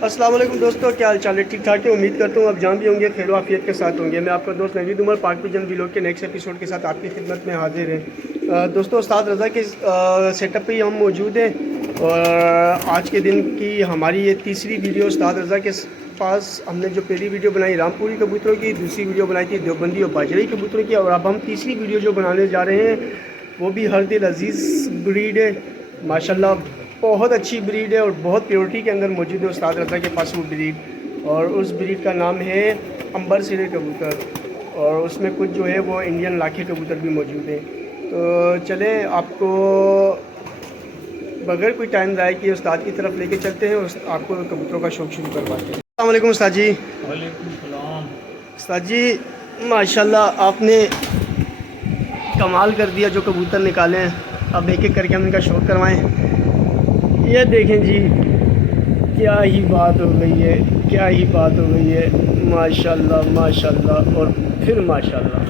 अस्सलाम वालेकुम दोस्तों, क्या हाल चाल है? ठीक ठाक है। उम्मीद करता हूँ आप जहाँ भी होंगे खैर आफियत के साथ होंगे। मैं आपका दोस्त नवीद उमर पाक जन व्लॉग के नेक्स्ट एपिसोड के साथ आपकी खिदमत में हाजिर है। दोस्तों उस्ताद रज़ा के सेटअप पे ही हम मौजूद हैं और आज के दिन की हमारी ये तीसरी वीडियो उस्ताद रज़ा के पास। हमने जो पहली वीडियो बनाई रामपुरी कबूतरों की, दूसरी वीडियो बनाई थी देवबंदी और बाजरी कबूतरों की, और अब हम तीसरी वीडियो जो बनाने जा रहे हैं वो भी हर दिल अज़ीज़ ब्रीड है। माशाल्लाह बहुत अच्छी ब्रीड है और बहुत प्योरिटी के अंदर मौजूद है उस्ताद रज़ा के पास वो ब्रीड, और उस ब्रीड का नाम है अंबर सिरे कबूतर, और उसमें कुछ जो है वो इंडियन लाखे कबूतर भी मौजूद हैं। तो चले आपको बगैर कोई टाइम ज़ाया किए उस्ताद की तरफ लेके चलते हैं और आपको कबूतरों का शौक़ शुरू करवाते हैं। अस्सलाम वालेकुम उस्ताद जी। वालेकुम सलाम। उस्ताद जी माशाल्लाह आपने कमाल कर दिया, जो कबूतर निकाले हैं। अब एक एक करके हम इनका शौक़ करवाएं। ये देखें जी, क्या ही बात हो गई है, क्या ही बात हो गई है। माशाल्लाह माशाल्लाह और फिर माशाल्लाह।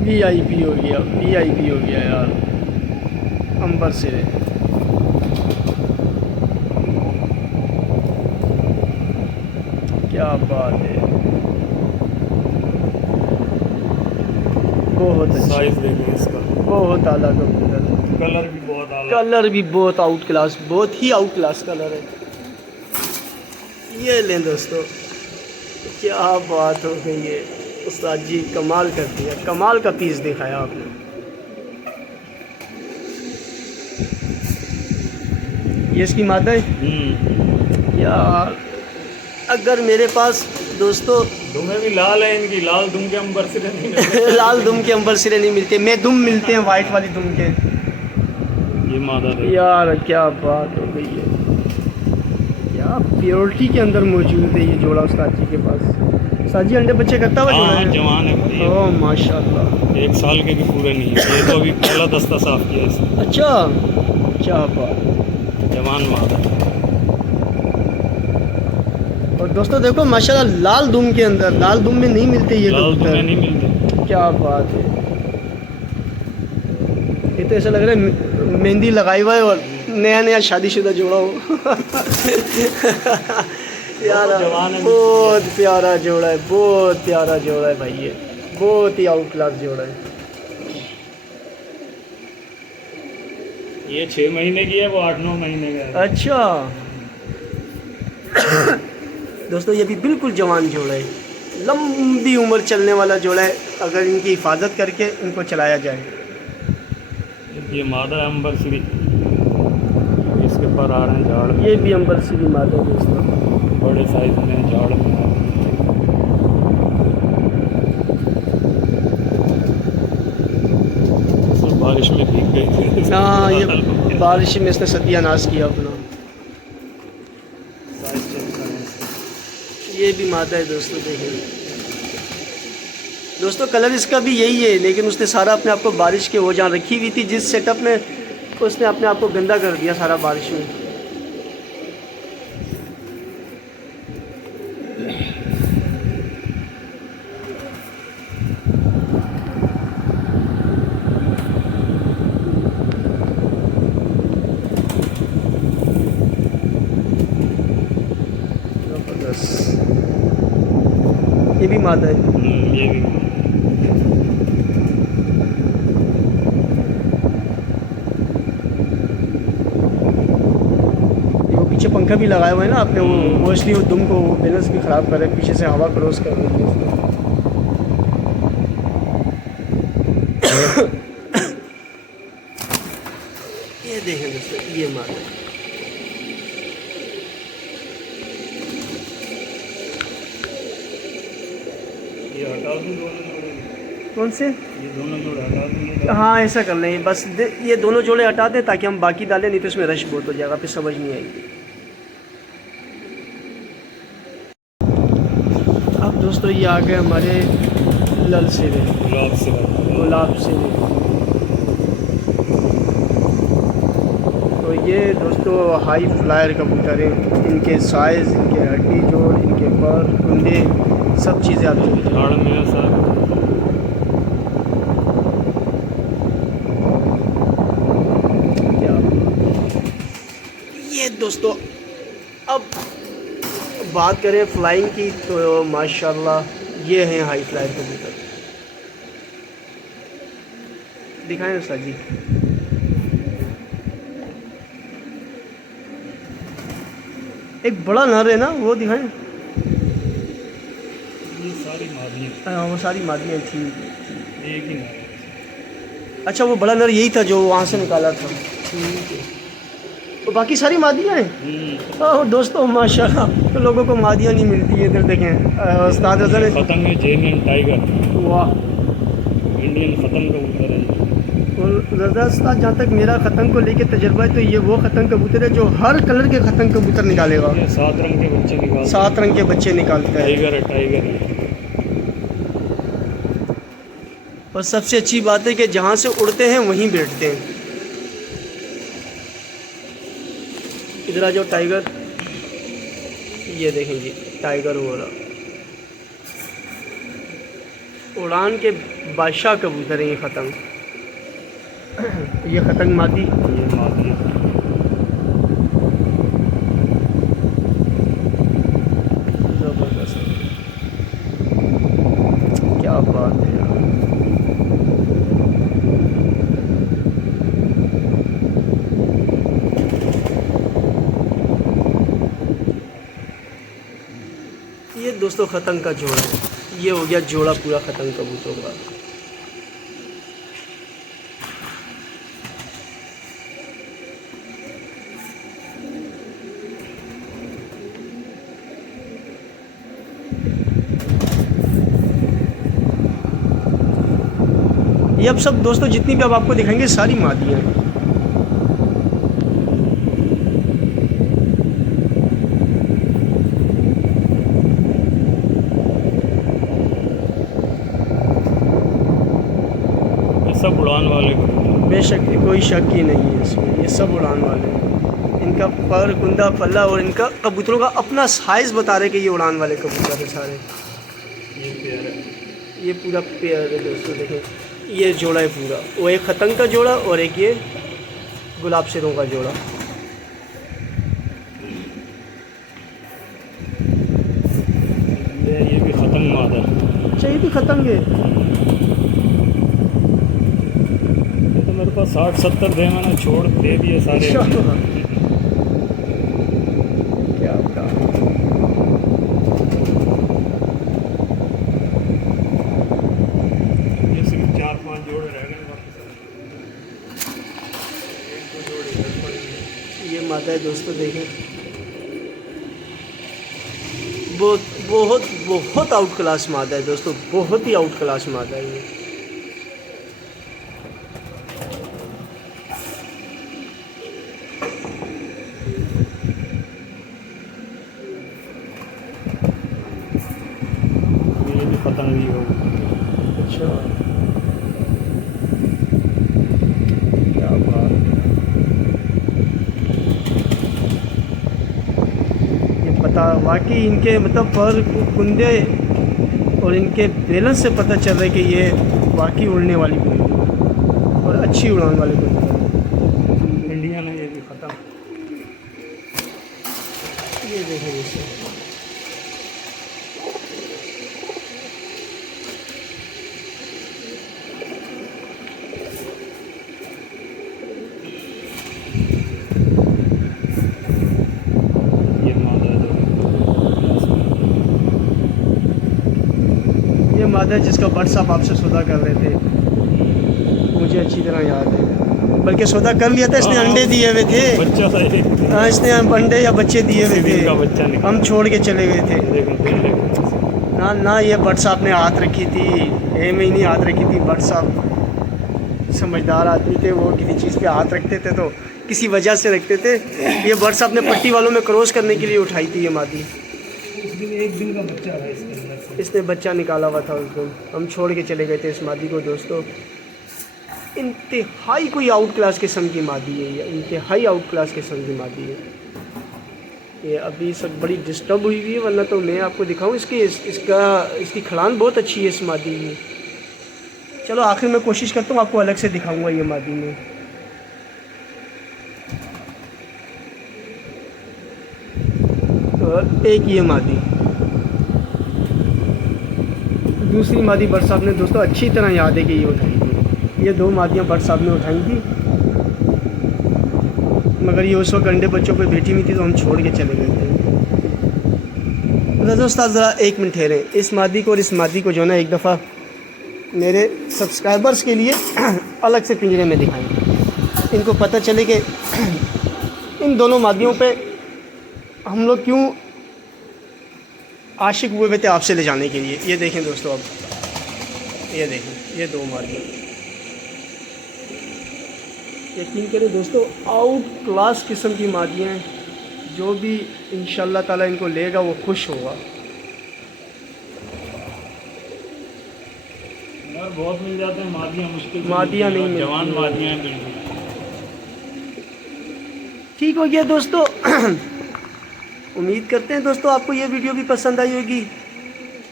वीआईपी हो गया, वीआईपी हो गया यार अंबर सिरे। क्या बात है, बहुत अच्छा, साइज देखें इसका, बहुत आला कबूतर, कलर भी बहुत आला, कलर भी बहुत आउट क्लास, बहुत ही आउट क्लास कलर है। ये लें दोस्तों, क्या बात हो गई है। उस्ताद जी कमाल कर दिया, कमाल का पीस दिखाया आपने। ये इसकी मादा है यार। अगर मेरे पास दोस्तों दुमे भी लाल है इनकी, लाल दुम के अंबर सिरे नहीं मिलते। लाल दुम के अंबर सिरे नहीं मिलते, मैं दुम मिलते हैं वाइट वाली दुम के। ये मादा है यार क्या बात हो गई है, क्या प्योरिटी के अंदर मौजूद है ये जोड़ा उस्ताद जी के पास। उस्ताद जी अंडे बच्चे करता हुआ जोड़ा है? जवान है भाई, ओह माशाल्लाह। 1 साल के भी पूरे नहीं है, ये तो अभी पहला दस्ता साफ किया इसने। अच्छा, क्या बात। जवान मादा है। और दोस्तों देखो माशाल्लाह लाल दुम के अंदर, लाल दुम में नहीं मिलते ये लाल दुमे कबूतर। नहीं मिलते। क्या बात है, ये तो ऐसा लग रहा है मेहंदी लगाई हुआ है और नया नया शादीशुदा जोड़ा हो। यार जवान है, बहुत प्यारा जोड़ा है, बहुत प्यारा जोड़ा है भाई, ये बहुत ही आउट क्लास जोड़ा है। ये 6 महीने की है, वो 8-9 महीने का है। अच्छा दोस्तों ये भी बिल्कुल जवान जोड़ा है, लंबी उम्र चलने वाला जोड़ा है अगर इनकी हिफाजत करके इनको चलाया जाए। ये मादा है अंबर सिरी, इसके पर आ रहे हैं झाड़ में, ये भी अंबर सिरी मादा है दोस्तों, बड़े साइज में झाड़ में। बारिश में भीग गई थी। हाँ ये बारिश में इसने सत्यानाश किया अपना। ये भी मादा है दोस्तों, देखें दोस्तों कलर इसका भी यही है, लेकिन उसने सारा अपने आप को बारिश के वो जहाँ रखी हुई थी जिस सेटअप में, उसने अपने आप को गंदा कर दिया सारा बारिश में। ये भी मादा है। ये भी वो पीछे पंखा भी लगाया हुआ है ना आपने, वो इसलिए वो दुम को बैलेंस भी ख़राब कर रहा है, पीछे से हवा क्रॉस कर रही है उसको। ये देखें दोस्तों, ये मादा है। ये हटा दूँ दोनों जोड़े, कौन से? ये दोनों जोड़े हटा दूँगी। हाँ ऐसा कर लें, बस ये दोनों जोड़े हटा दें ताकि हम बाकी डालें, नहीं तो इसमें रश बहुत हो जाएगा, फिर समझ नहीं आएगी। अब दोस्तों ये आ गए हमारे लल सिरे, गुलाब से गुलाब सिरे। तो ये दोस्तों हाई फ्लायर कबूतर हैं, इनके साइज़, इनके हड्डी जोड़, इनके पर, कुंडे, सब चीज़ें आप देखिए। झाड़ में है सर। ये दोस्तों अब बात करें फ्लाइंग की तो माशाल्लाह ये हैं हाई फ्लायर कबूतर। दिखाएं उस्ताद जी। एक बड़ा नर है ना, वो दिखाएं। ये सारी मादियाँ, हाँ वो सारी मादियाँ थी। एक ही नर है। अच्छा वो बड़ा नर यही था जो वहाँ से निकाला था, तो बाकी सारी मादियाँ हैं। हाँ दोस्तों माशाल्लाह, तो लोगों को मादियाँ नहीं मिलती है। इधर देखें उस्ताद रज़ा ने, खतंग है जेमियन टाइगर, वाह। इंडियन खतंग कबूतर है ये। और रज़ा उस्ताद जहाँ तक मेरा खतंग को लेके तजर्बा है तो ये वो खतंग कबूतर है जो हर कलर के खतंग कबूतर निकालेगा। ये 7 रंग के बच्चे निकाल, 7 रंग के बच्चे निकालता है। टाइगर है, टाइगर है। और सबसे अच्छी बात है कि जहाँ से उड़ते हैं वहीं बैठते हैं। इधर आ जाओ टाइगर, ये देखें जी टाइगर हो रहा, उड़ान के बादशाह कबूतर हैं ये खतंग। ये खतंग मादी, ये मादी है। ज़बरदस्त है, क्या बात है यार। ये दोस्तों खतंग का जोड़ा है, ये हो गया जोड़ा पूरा खतंग कबूतरों का। ये अब सब दोस्तों जितनी भी अब आपको दिखाएंगे सारी मादियाँ हैं। ये सब उड़ान वाले कबूतर। बेशक कोई शक ही नहीं है इसमें, ये सब उड़ान वाले हैं। इनका पर कुंदा पल्ला और इनका कबूतरों का अपना साइज़ बता रहे कि ये उड़ान वाले कबूतर है सारे। ये पेयर है, ये पूरा पेयर है दोस्तों, देखें ये जोड़ा है पूरा, वो एक खतंग का जोड़ा और एक ये गुलाब सिरों का जोड़ा। ये भी खतंग मादा है। अच्छा ये भी खतंग है। ये तो मेरे पास 60-70 थे, मैंने छोड़ दे दिए सारे। क्या बता, ये सिर्फ 4-5 जोड़े रह गए, बाकी सब 1-2 जोड़े इधर पड़े हैं। ये माता है दोस्तों, देखें बहुत बहुत बहुत आउट क्लास मादा है दोस्तों, बहुत ही आउट क्लास मादा है ये। ये भी पतंग ही होगा। अच्छा क्या बात है, ये पता वाकई इनके मतलब पर कुंदे और इनके बैलेंस से पता चल रहा है कि ये वाकई उड़ने वाली कुंदे और अच्छी उड़ान वाले कुंदे। इंडियन है ये भी खतंग। ये देखें इसे, ये मादा है जो ये मादा है जिसका बट साहब आपसे सौदा कर रहे थे, मुझे अच्छी तरह याद है। बल्कि सौदा कर लिया था, इसने अंडे दिए हुए थे। बच्चा था ये। हाँ इसने अंडे या बच्चे दिए हुए थे, का बच्चा निकला। हम छोड़ के चले गए थे। देखो पहले ना ना ये बट साहब ने हाथ रखी थी, में ही नहीं हाथ रखी थी। बट साहब समझदार आदमी थे, वो किसी चीज़ पे हाथ रखते थे तो किसी वजह से रखते थे। ये बट साहब ने पट्टी वालों में क्रॉस करने के लिए उठाई थी ये मादी। एक दिन का बच्चा था इसके अंदर से। इसने बच्चा निकाला हुआ था उस दिन, हम छोड़ के चले गए थे इस मादी को दोस्तों। इंतहाई कोई आउट क्लास किस्म की मादी है ये, इंतहाई आउट क्लास किस्म की मादी है ये। अभी सब बड़ी डिस्टर्ब हुई हुई है, वरना तो मैं आपको दिखाऊं इसकी खड़ान बहुत अच्छी है इस मादी की। चलो आखिर में कोशिश करता हूँ आपको अलग से दिखाऊंगा ये मादी में। और एक ये मादी। दूसरी मादी भट्ट साहब ने दोस्तों अच्छी तरह याद है कि ये उठाई थी। ये 2 मादियाँ भट्ट साहब ने उठाई थी, मगर ये उस वक्त अंडे बच्चों पे बैठी हुई थी तो हम छोड़ के चले गए थे। रज़ा उस्ताद ज़रा 1 मिनट ठहरे। इस मादी को और इस मादी को जो ना एक दफ़ा मेरे सब्सक्राइबर्स के लिए अलग से पिंजरे में दिखाएं, इनको पता चले कि इन दोनों मादियों पे हम लोग क्यों आशिक हुए थे आपसे ले जाने के लिए। ये देखें दोस्तों, अब ये देखें, ये 2 मादियाँ, यकीन करें दोस्तों आउट क्लास किस्म की मादियाँ हैं। जो भी इंशाल्लाह ताला इनको लेगा वो खुश होगा। यार बहुत मिल जाते हैं मादियाँ, मुश्किल से मादियाँ मिलती हैं, नहीं जवान मिलती हैं। मादियाँ हैं बिल्कुल। ठीक हो गया दोस्तों। उम्मीद करते हैं दोस्तों आपको ये वीडियो भी पसंद आई होगी।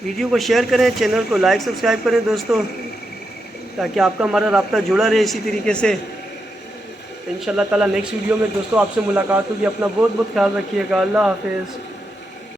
वीडियो को शेयर करें, चैनल को लाइक सब्सक्राइब करें दोस्तों, ताकि आपका हमारा राब्ता जुड़ा रहे इसी तरीके से। इंशाल्लाह ताला नेक्स्ट वीडियो में दोस्तों आपसे मुलाकात होगी। अपना बहुत बहुत ख्याल रखिएगा। अल्लाह हाफिज़।